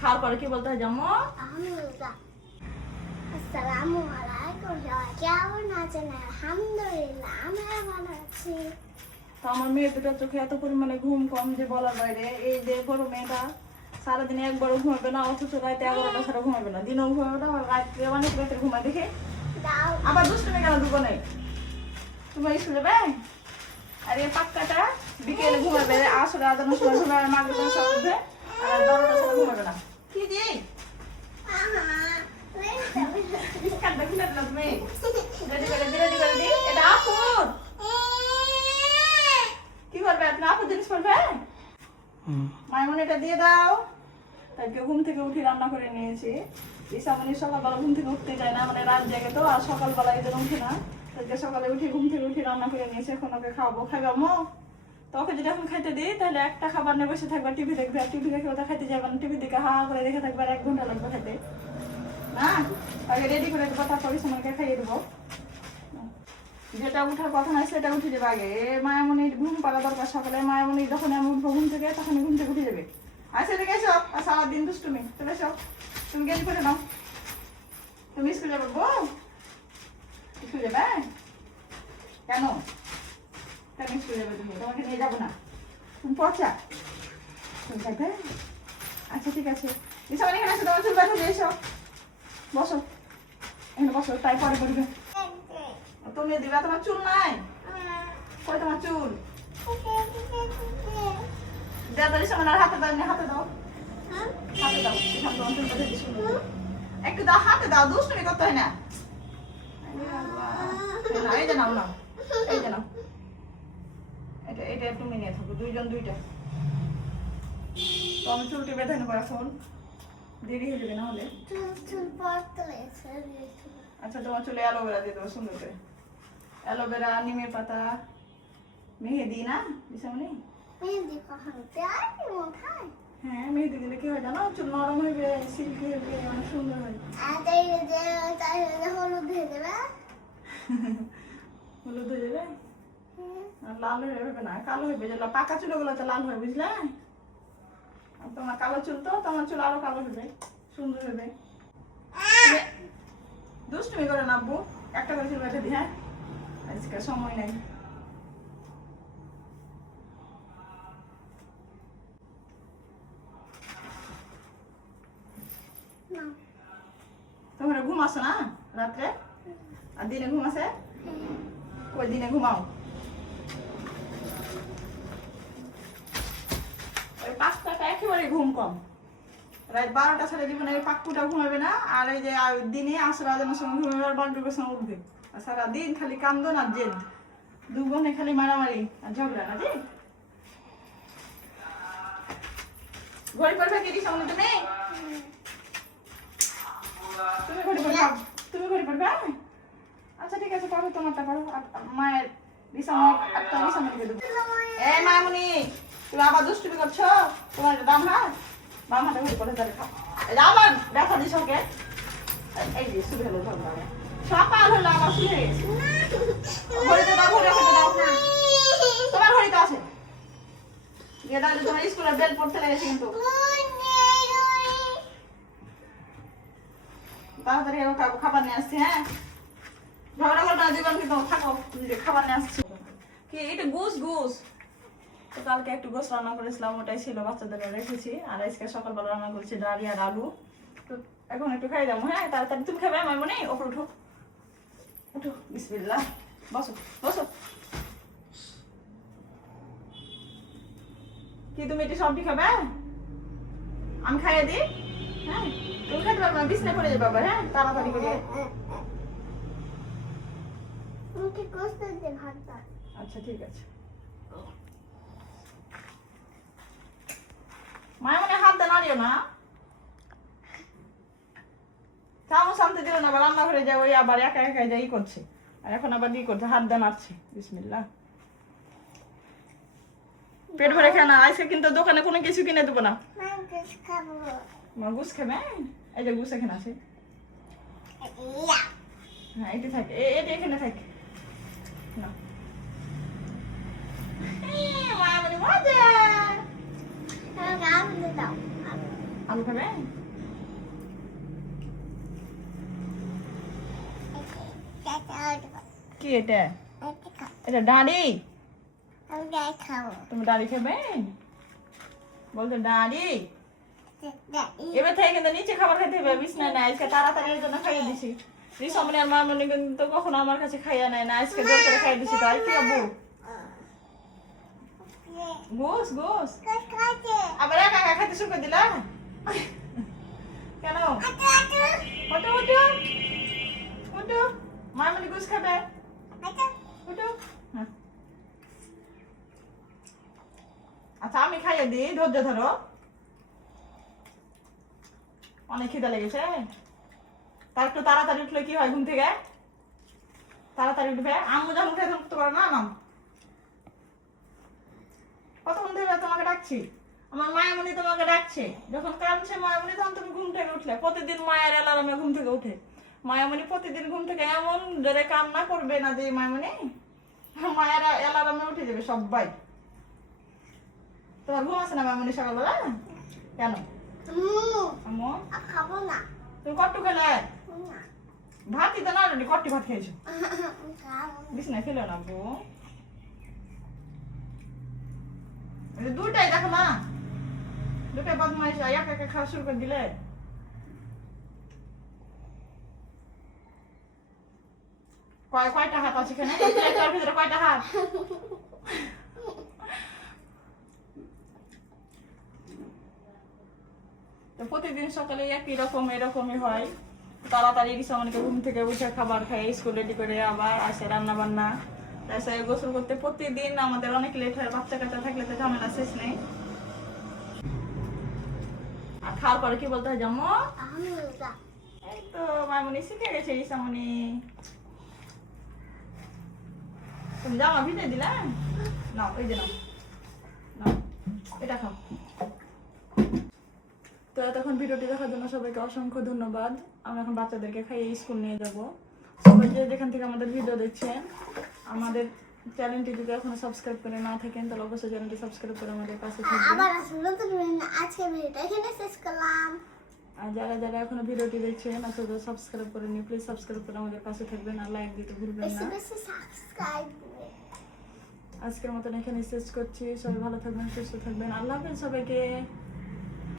খাওয়ার পরে কি বলতে হয় জামো? আসসালামু আলাইকুম, সবাই কেমন আছেন? আলহামদুলিল্লাহ আমরা ভালো আছি। তো আমার মেয়ে দুটার চোখে এত পরিমাণে ঘুম কম যে বলার বাইরে। এই যে বড় মেয়েটা সারাদিন একবারও ঘুমাবে না, অথচ রাতে 11টা ছাড়া ঘুমাবে না, দিনেও ঘুমাবে না, রাত্রে অনেক রাতে ঘুমায় দেখে। আবার দুষ্টুমি কেন দুবনে? তুমি স্কুল যাবে? আর এই পাক্কাটা বিকেলে ঘুমাবে, আসলে আদানোর সময় ঘুমাবে, মাগরিবের সময় উঠবে, আর 12টা ছাড়া ঘুমাবে না। কি দিই? কাটবে খুলে দিলাম তুমি। রেডি করে দিই। এটা আপুর। কি করবে? আপনি আপুর জিনিস করবে? মাইমন এটা দিয়ে দাও। তাকে ঘুম থেকে উঠে রান্না করে নিয়েছি। ইসামনি সকালবেলা ঘুম থেকে উঠতে যায় না, মানে রাত জাগে তো, আর সকালবেলা এই জন্য উঠে না। তাকে সকালে উঠে ঘুম থেকে উঠে রান্না করে নিয়েছি, এখন ওকে খাওয়াবো। খাইবে আম্মু? তো ওকে যদি এখন খাইতে দিই তাহলে একটা খাবার নিয়ে বসে থাকবে, টিভি দেখবে, আর টিভি দেখে ওটা খাইতে যাবে না, টিভি দিকে হা করে দেখে থাকবে, আর 1 ঘন্টা লাগবে খেতে না। আগে রেডি করে দেবো, তারপরে সময়কে খাইয়ে দেবো। যেটা উঠার কথা নয় সেটা উঠে যাবে আগে। মায়ামণি ঘুম পাড়া দরকার সকালে। মায়ামণি যখন আমি উঠবো ঘুম থেকে তখন ঘুম থেকে উঠে যাবে। আর সেটা গেছো, আর সারাদিন দুষ্টুমি। চলে এসো, তুমি গেঞ্জি করে নাও। তুমি স্কুলে যাবে? বউ স্কুলে যাবে? কেন কেন স্কুলে যাবে তুমি? তোমাকে নিয়ে যাবো না? তুমি পচা তুমি থাকবে? আচ্ছা ঠিক আছে। এসব এখানে এসো, তোমার চুল বাঁধা দিয়ে এসো, বসো এখানে বসো, তাই পরে করবে। তুমি দিবা? তোমার চুল নাই? কই তোমার চুল? দাদার সামনে আর হাতে দাও, হাতে দাও, হাতে দাও। এখানে তোমার চুল বেঁধে দিস, একটু দাও, হাতে দাও, দুষ্টুমি করতে হয় না। এই যে নাও, নাও, এই যে নাও, এটা এটা তুমি নিয়ে থাকো, দুইজন দুইটা। তো আমি চুলটি বেঁধে নেবো এখন, দেরি হয়ে যাবে না হলে। আচ্ছা তোমার চুলে অ্যালোভেরা দিয়ে দেবো সুন্দর করে। অ্যালোভেরা, নিমের পাতা, মেহেদি না বিশামনি? হ্যাঁ মেহেদি দিলে কি হয় জানো? চুল নরম হইবে, সিল্কি হইবে, অনেক সুন্দর হয়। হলুদ হয়ে যাবে আর লাল হয়ে যাবে না, কালো হইবে। যেগুলো পাকা চুলগুলো তো লাল হয়, বুঝলে? আর তোমার কালো চুল, তো তোমার চুল আরো কালো হবে, সুন্দর হবে। দুষ্টুমি করে নাববো, একটা করে চুল বেঁধে দিই। হ্যাঁ আজকে সময় নেই। তোমার ঘুম আসে না রাত্রে? আর দিনে ঘুম আসে? কই দিনে ঘুমাও? ওই পাঁচটাটা একেবারে ঘুম কম। রাত 12টা ছাড়া জীবনে পাক্কুটা ঘুমাবে না। আর এই যে দিনে আসর আজানের সময় ঘুমাবে, আর বান্টুকের সময় উঠবে। আর সারাদিন খালি কান্দন আর জেদ, 2 বোনে খালি মারামারি আর ঝগড়া না জি। ঘড়ি পড়বে কি দিস সামনে? তুমি তুমি ঘড়ি পড়বে? তুমি ঘড়ি পড়বে? আচ্ছা ঠিক আছে, পড়ো, তোমারটা পড়ো। মায়ের বিছানায় একটা বিছানা দিয়ে দেবো। এই মায়ামণি, তুমি আবার দুষ্টুমি করছো? তোমার বাম হাতে ঘড়ি পড়ে ধরে খাও। আবার ব্যথা দিস ওকে। এই যে শুরু হলো ঝগড়া, সকাল হলো আমার শুরু হয়ে গেছে। ঘড়িতে দাও, ঘড়ি হাতে দাও। তোমার ঘড়ি তো আছে, গিয়ে তাহলে তোমার স্কুলের বেল পড়তে লেগেছে কিন্তু। তাড়াতাড়ি খাবার নিয়ে আসছি। হ্যাঁ ঝগড়া করবে না, জীবন কিন্তু থাকো, খাবার নিয়ে আসছি। কি এটা? গুস তো কালকে একটু গোস রান্না করেছিলাম, ওটাই ছিল, বাচ্চাদের রেখেছি। আর আজকে সকালবেলা রান্না করেছি ডালি আর আলু। তো এখন একটু খাই যাবো। হ্যাঁ তাড়াতাড়ি তুমি খাবে? আমার মনে ওপর উঠো, উঠো, বিসমিল্লাহ, বসো বসো। কি তুমি এটি সবটি খাবে? আমি খাইয়ে দিই? হ্যাঁ তুমি খাইতে পারবে না, বিছনায় পড়ে যাবে আবার। হ্যাঁ তাড়াতাড়ি করে। আচ্ছা ঠিক আছে। মায়ের মনে হাত দেন আনিও না, চামচ আনতে দিল না, আবার রান্নাঘরে যায়, ওই আবার একা একা যাই করছে। আর এখন আবার কি করছে? হাত দেন আসছে। বিসমিল্লাহ, পেট ভরে খায় না। আজকে কিন্তু দোকানে কোনো কিছু কিনে দেবো না। মা গুস খাবে? এই যে গুস এখানে আছে। হ্যাঁ এটি থাকে, এটি এখানে থাকে না। মজা আলু খাবে? কি এটা? এটা ডাঁড়ি? তুমি ডাঁড়ি খাবে? বলতো ডাঁড়ি। এবার থেকে কিন্তু নিচে খাবার খেতে হবে, বিছনায় না। আজকে তাড়াতাড়ি এর জন্য খাইয়ে দিছি। রিসমনি আর মামনি কিন্তু কখনো আমার কাছে খাইয়া নেয় না, আজকে জোর করে খাইয়ে দিছি। তাই কি আব্বু? গোস গোস আবার একা একা খাইতে শুরু করে দিলা কেন? ওটো ওটো ওটো, মামনি গোস খাবে। ওটো। হ্যাঁ। আচ্ছা আমি খাইয়ে দিই, ধৈর্য ধরো। অনেক খিদা লেগেছে। তার একটু তাড়াতাড়ি উঠলে কি হয় ঘুম থেকে? তাড়াতাড়ি উঠবে। আম্মু যখন খেতে উঠতে পারে না নাম। কতক্ষণ ধরে তোমাকে ডাকছি, আমার মায়ামণি তোমাকে ডাকছে। যখন কাঁদছে মায়ামণি তখন তুমি ঘুম থেকে উঠলে। প্রতিদিন মায়ের অ্যালার্মে ঘুম থেকে উঠে। মায়ামণি প্রতিদিন ঘুম থেকে এমন জোরে কান্না করবে না যে মায়ামণি মায়ের অ্যালার্মে উঠে যাবে সবাই। তোমার ঘুম আছে না মায়ামণি সকালবেলা? কেন আম্মু? খাবো না। তুমি কট্টু খেলে? ভাতই তো না, কট্টি ভাত খেয়েছো। বিছনা খেলো না বউ। দুটাই দেখো না, দুটাই বদমাইশ একা একা খাওয়া শুরু করে দিলে। কয়টা হাত আছে এখানে? একটার ভিতরে কয়টা হাত? তো প্রতিদিন সকালে একই রকম এরকমই হয়। তাড়াতাড়ি রিসামনিকে ঘুম থেকে উঠে খাবার খাই, স্কুল রেডি করে আবার আসে রান্না বান্না, তারপরে গোসল করতে। প্রতিদিন আমাদের অনেক লেট হয়। বাচ্চা কাচ্চা থাকলে তো ঝামেলা শেষ নেই। আর খাওয়ার পরে কি বলতে হয় জামো? এই তো মামনি শিখে গেছে রিসামনি। তুমি জামা ভিজে দিলা? নাও এই যে নাও, নাও এটা খাও। তো এতক্ষণ ভিডিওটি দেখার জন্য সবাইকে অসংখ্য ধন্যবাদ। আমরা এখন বাচ্চাদেরকে খাইয়ে স্কুল নিয়ে যাব। সবাই যে যেখান থেকে আমাদের ভিডিও দেখছেন, আমাদের চ্যানেলটি যদি এখনো সাবস্ক্রাইব করে না থাকেন তাহলে অবশ্যই চ্যানেলটি সাবস্ক্রাইব করে আমাদের পাশে থাকবেন। আবার আসলে তো আজকে ভিডিওটা এখানে শেষ করলাম। আর যারা যারা এখনো ভিডিওটি দেখছেন আসলে সাবস্ক্রাইব করেনি, প্লিজ সাবস্ক্রাইব করে আমাদের পাশে থাকবেন আর লাইক দিতে ভুলবেন না। বেশি সাবস্ক্রাইব করবেন। আজকের মতন এখানে শেষ করছি। সবাই ভালো থাকবেন, সুস্থ থাকবেন। আল্লাহ হাফেজ সবাইকে।